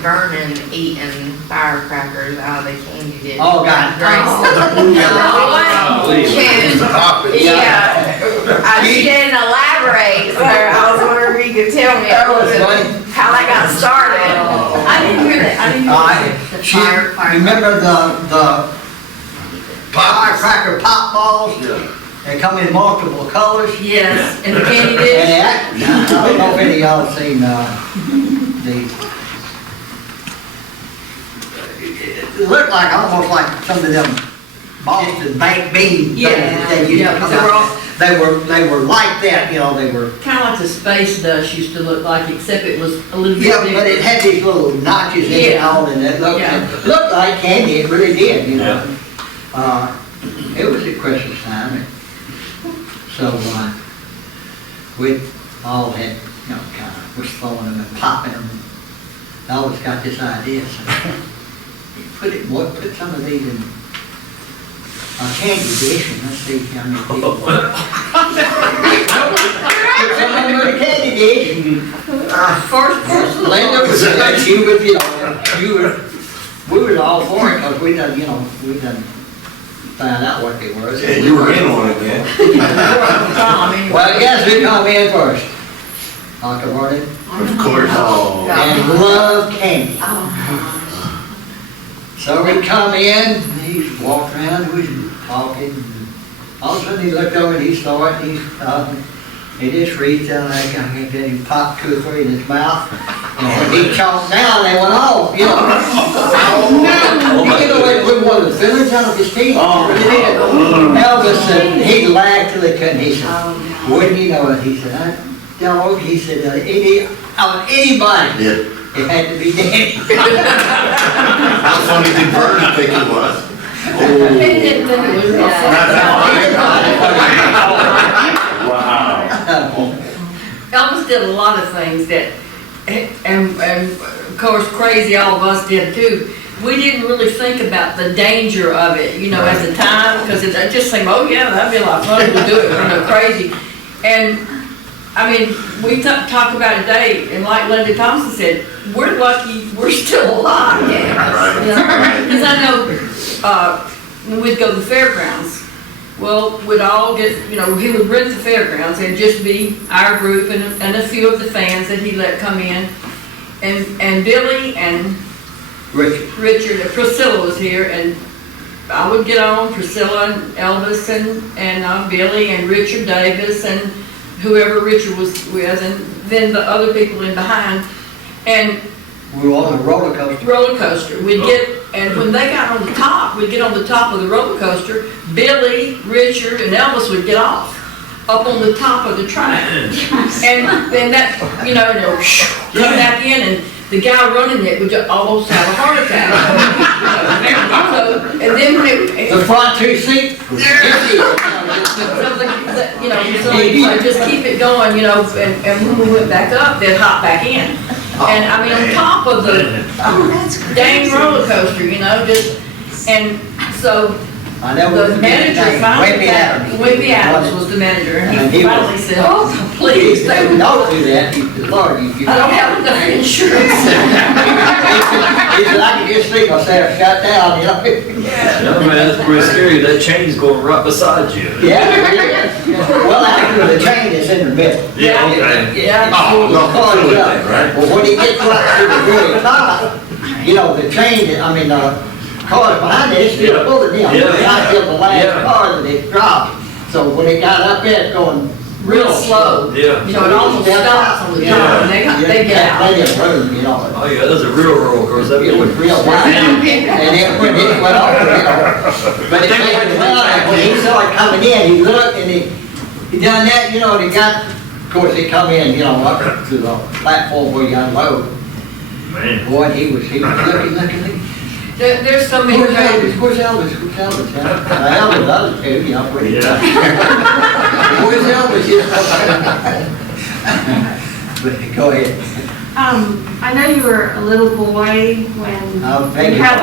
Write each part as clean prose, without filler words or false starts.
Vernon eating firecrackers out of the candy dish. Oh, God. She didn't elaborate, so I was wondering if you could tell me how that got started. I didn't hear that. I didn't hear that. Remember the firecracker pop balls? Yeah. They come in multiple colors. Yes, and the candy And dish. I don't know if any of y'all have seen, it looked like, almost like some of them Boston baked beans. things Yeah, they used to yeah, come they were out. They were like that, they were, Kind of like the space dust used to look like, except it was a little bit yeah, bigger. but it had these little notches in it Yeah. all, and it Yeah. looked like candy, it really did, It was at Christmas time, so, we all had, kind of, was throwing them and popping them. I always got this idea, so, put some of these in a candy dish, and let's see how many people. Put some of them in a candy dish, and Linda was like, she would, we was all for it, because we done found out what they were. Yeah, you were in on it, man. Well, guess who come in first? Dr. Martin? Of course. Oh. And love candy. So we come in, and he walked around, we was talking, and all of a sudden he looked over and he saw it, and he just reached out like, and then he popped 2 or 3 in his mouth, and when he chomped down, they went off, He get away with one of the fillers out of his teeth. Elvis said, he laughed till he couldn't, he said, wouldn't you know it, he said, he said, anybody, it had to be Danny. How funny did Vernon think it was? They didn't think it was Wow. Elvis did a lot of things that, and of course, crazy all of us did too. We didn't really think about the danger of it, at the time, because it just seemed, oh yeah, that'd be a lot of fun to do it, crazy. And I mean, we talk about it today, and like Linda Thompson said, we're lucky we're still alive. Because I know when we'd go to the fairgrounds, well, we'd all get, he would rent the fairgrounds and just be our group and a few of the fans that he let come in. And Billy and Richard and Priscilla was here, and I would get on Priscilla and Elvis and Billy and Richard Davis and whoever Richard was with, and then the other people in behind. And we were on a roller coaster. We'd and when they got on the top, we'd get on the top of the roller coaster. Billy, Richard, and Elvis would get off up on the top of the track. And then that, they'll come back in, and the guy running it would almost have a heart attack. And then when the front 2 seats was empty. so just keep it going, and when we went back up, they'd hop back in. And I mean, on top of the dang roller coaster, and so the manager finally, Wimpy Adams was the manager, and he finally said, oh, please, don't do that, Lord, I don't have enough insurance. He said, I can just see myself shut down, No, man, that's pretty scary. That chain's going right beside you. Yeah. Well, actually, the chain is in the middle. Yeah. Oh, no, right? Well, when he gets right to the very top, the chain, the cars behind it, it's still pulling him. It's not till the last car that it dropped. So when it got up there, it's going real slow. Yeah. It almost stops on the top, and they get out. Plenty of room, Oh yeah, that's a real roller coaster. It was real wide, and then when it went over, but it went well, when he saw it coming in, he looked and he done that, and he got, of course, he come in, up to the platform where you unload. Man. Boy, he was looking. There's so many. Where's Elvis? Elvis does too, pretty tough. Where's Elvis? But go ahead. I know you were a little boy when Thank you you. had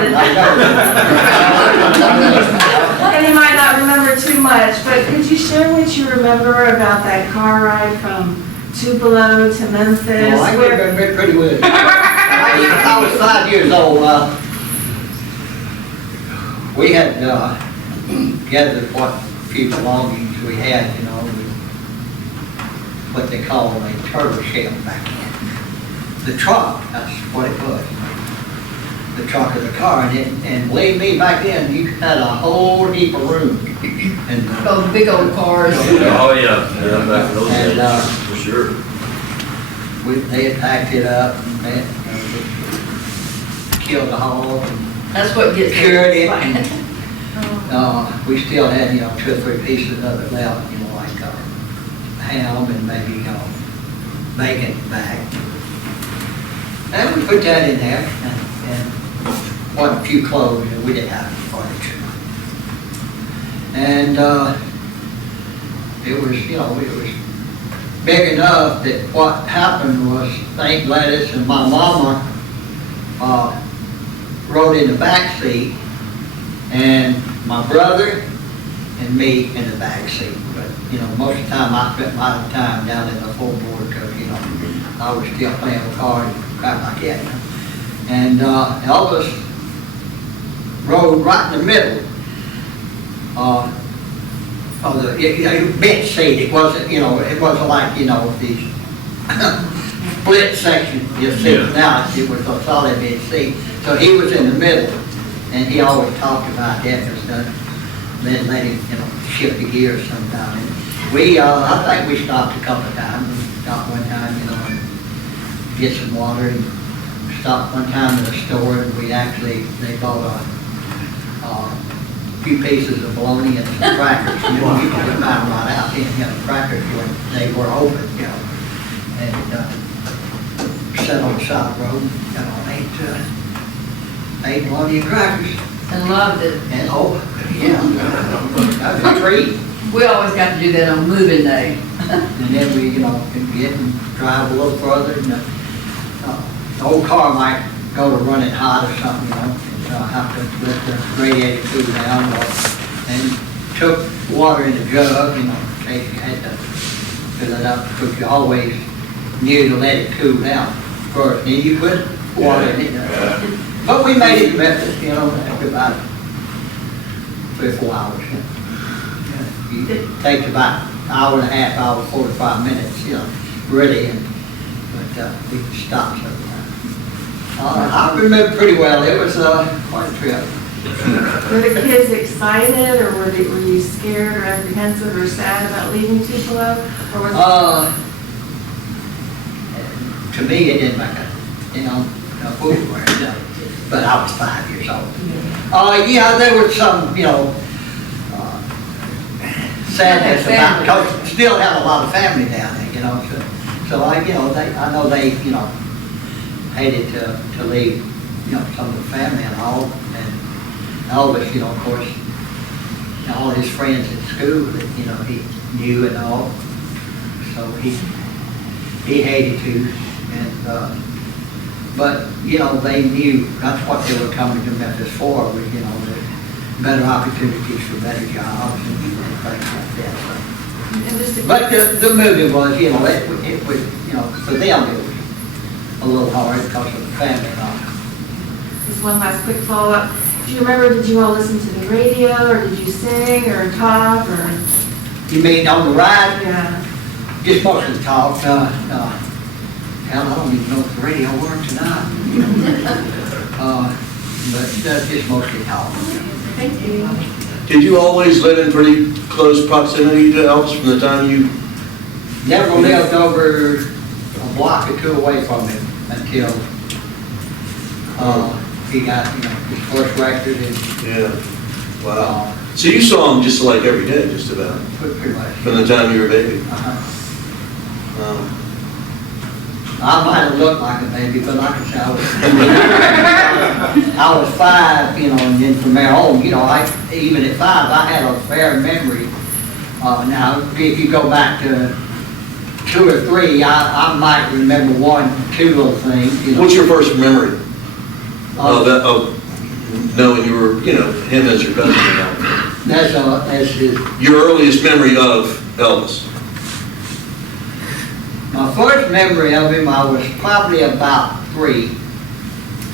and you might not remember too much, but could you share what you remember about that car ride from Tupelo to Memphis? I remember it pretty well. I was 5 years old, we had gathered what few belongings we had, you know, what they call a turtle shell back then. The trunk, that's what it was. The trunk of the car, and believe me, back then, you had a whole heap of room. And Those big old cars. Oh, yeah, back in those And, days, for sure. they had packed it up, and they killed the hog, and That's what gets me. cured it, and we still had, you know, 2 or 3 pieces of it left, you know, like ham and maybe bacon back. And we put that in there, and what a few clothes, and we didn't have any furniture. And it was, you know, it was big enough that what happened was Aunt Gladys and my mama rode in the back seat, and my brother and me in the back seat. But, you know, most of the time I spent my time down in the floorboard because, you know, I was still playing with cars and crap like that. And Elvis rode right in the middle of the bench seat. It wasn't, you know, it wasn't like, you know, these split section you see now. It was a solid bench seat. So he was in the middle, and he always talked about that and stuff. Then let him, you know, shift the gears sometime. And we, I think we stopped a couple of times. We stopped one time, you know, and get some water, and stopped one time at a store, and we actually, they bought a few pieces of bologna and some crackers. You know, you could buy them right out, you know, crackers when they were open, you know. And sat on the side of the road, and ate bologna and crackers. And loved it. And yeah, that was a treat. We always got to do that on moving day. And then we, you know, could get and drive a little further, and the old car might go to running hot or something, you know, and have to let the radiator cool down, and took water in the jug, you know, in case you had to fill it up, because you always knew to let it cool down first, then you put water in it. But we made it to Memphis, you know, after about 3 or 4 hours. It takes about an hour and a half, hour, 45 minutes, you know, really, but we stopped somewhere. I remember pretty well. It was quite a trip. Were the kids excited, or were you scared or apprehensive or sad about leaving Tupelo? Or was To me, it didn't make a, you know, footwear, no. But I was 5 years old. Yeah, there was some, you know, sadness about, because still have a lot of family down there, you know. So I, you know, I know they, you know, hated to leave, you know, some of the family and all. And Elvis, you know, of course, you know, all his friends at school that, you know, he knew and all. So he hated to, and but, you know, they knew that's what they were coming to Memphis for, was, you know, the better opportunities for better jobs and things like that. So. But the movie was, you know, it was, you know, for them it was a little hard because of the family and all. Just one last quick follow-up. Do you remember, did you all listen to the radio, or did you sing or talk, or? You mean on the ride? Yeah. Just mostly talk. Hell, I don't even know if the radio works or not. But just mostly talk. Thank you. Did you always live in pretty close proximity to Elvis from the time you? Never lived over a block or 2 away from him until he got, you know, his first record and. Yeah. Wow. So you saw him just like every day, just about, Pretty much. from the time you were a baby? I might have looked like a baby, but like I said, I was 5, you know, and then from there on, you know, even at 5, I had a fair memory. Now, if you go back to 2 or 3, I might remember 1, 2 little things. You know. What's your first memory of knowing you were, you know, him as your cousin? That's his. Your earliest memory of Elvis? My first memory of him, I was probably about 3,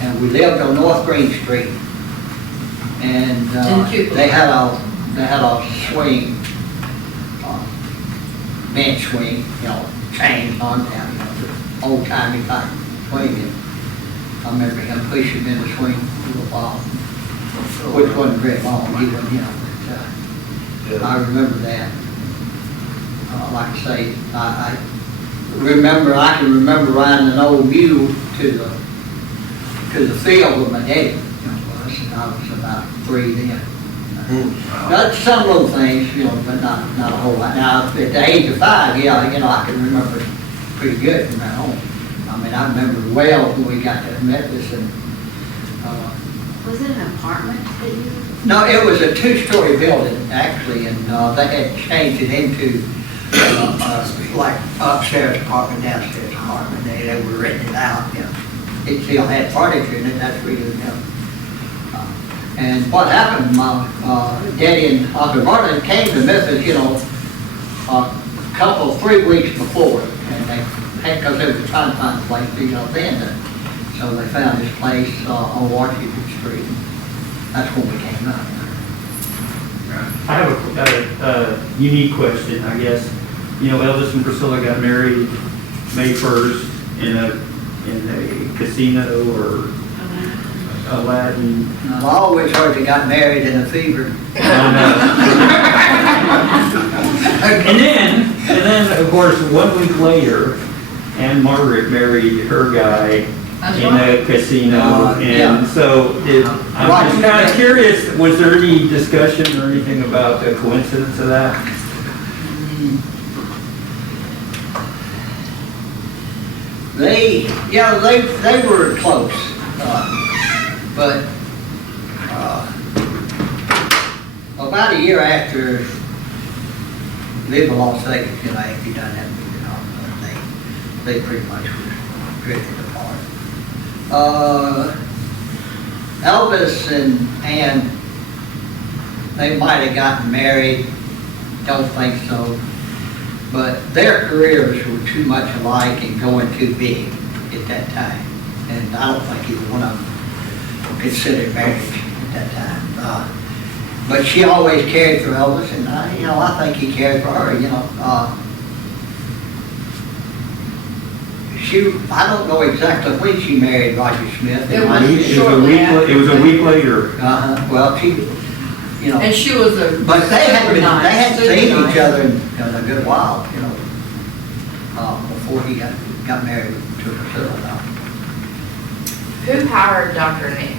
and we lived on North Green Street. And Tupelo. they had a swing, bench swing, chains on down, the old timey type swing. And I remember him pushing in the swing for a while, which wasn't very long, even, but, I remember that. Like I say, I can remember riding an old mule to the field with my daddy, was, and I was about 3 then. Got some little things, but not a whole lot. Now, at the age of 5, I can remember pretty good from that home. I mean, I remember well when we got to Memphis and, Was it an apartment that you? no, it was a 2-story building, actually, and they had changed it into, like upstairs apartment, downstairs apartment. They were renting it out, It still had furniture in it, that's where and what happened, my daddy and Uncle Martin came to Memphis, 3 weeks before, and they had, because they were trying to find a place to then. So they found this place on Washington Street. That's when we came up. I have a unique question, I guess. Elvis and Priscilla got married May 1st in a casino or Aladdin. I've always heard they got married in a fever. And then, of course, 1 week later, Ann-Margret married her guy in a casino. And so I'm just kind of curious, was there any discussion or anything about the coincidence of that? They were close, but about a year after living in Las Vegas, after you done that, they pretty much were drifted apart. Elvis and Ann, they might have gotten married, don't think so. But their careers were too much alike and going too big at that time. And I don't think either one of them considered marriage at that time. But she always cared for Elvis, and I think he cared for her. I don't know exactly when she married Roger Smith. It was a week later. Well, And she was a but they had super seen nice. each other in a good while, before he got married to Priscilla. Who hired Dr. Nick?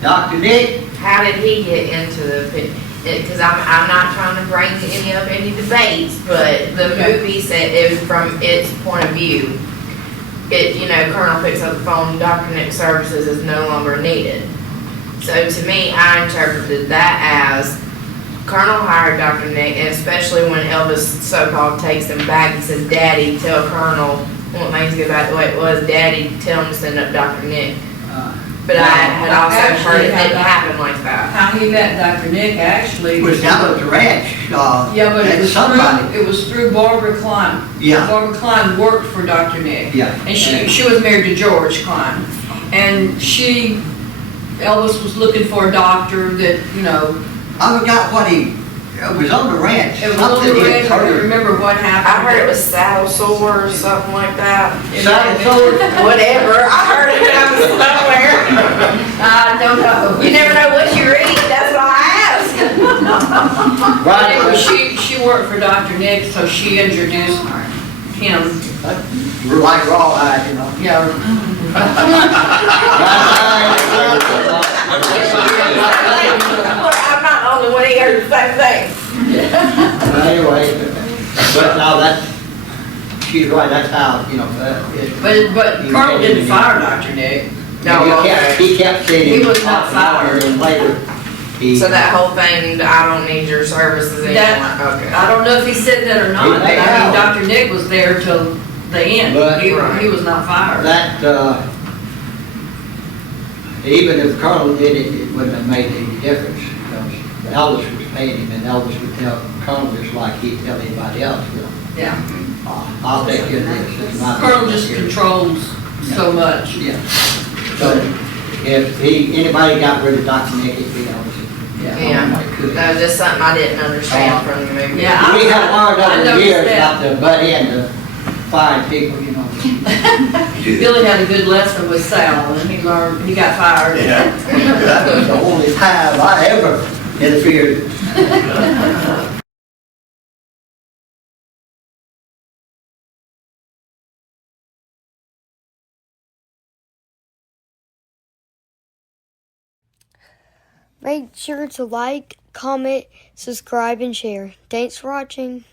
Dr. Nick, How did he get into the, because I'm not trying to bring any debates, but the movie said it was from its point of view. Colonel picks up the phone, Dr. Nick's services is no longer needed. So to me, I interpreted that as Colonel hired Dr. Nick, and especially when Elvis so-called takes him back, he says, Daddy, tell Colonel, want things to go back the way it was, Daddy, tell him to send up Dr. Nick. But I had also heard it didn't happen like that. How he met Dr. Nick actually. was down at the ranch. Yeah, but it was through Barbara Klein. Yeah. Barbara Klein worked for Dr. Nick. Yeah. And she was married to George Klein. And Elvis was looking for a doctor that, I forgot what it was on the ranch. it was on the ranch. I don't remember what happened. I heard it was saddle sore or something like that. Saddle sore? Whatever, I heard it somewhere. I don't know. You never know what you read, that's why I asked. But anyway, she worked for Dr. Nick, so she introduced him. We're like rawhide, Yeah. I'm not the only one, he heard the same thing. Anyway, but now she's right, that's how, But Carl didn't fire Dr. Nick. No, he kept saying. He was not fired. And later, So that whole thing, I don't need your services anymore, okay. I don't know if he said that or not, but I mean, Dr. Nick was there till the end. But- He was not fired. That, even if Colonel did it, it wouldn't have made any difference, because Elvis was paying him, and Elvis would tell Colonel just like he'd tell anybody else, Yeah. I'll take care of this. It's my Colonel just business here. controls so much. Yeah. So, if anybody got rid of Dr. Nick, it'd be Elvis. Yeah, that was just something I didn't understand from the movie. Yeah. We have learned I over the noticed years that. about the butt end of fire people, you know. Billy had a good lesson with Sal, and he got fired. That was the only time I ever interfered. Make sure to like, comment, subscribe, and share. Thanks for watching.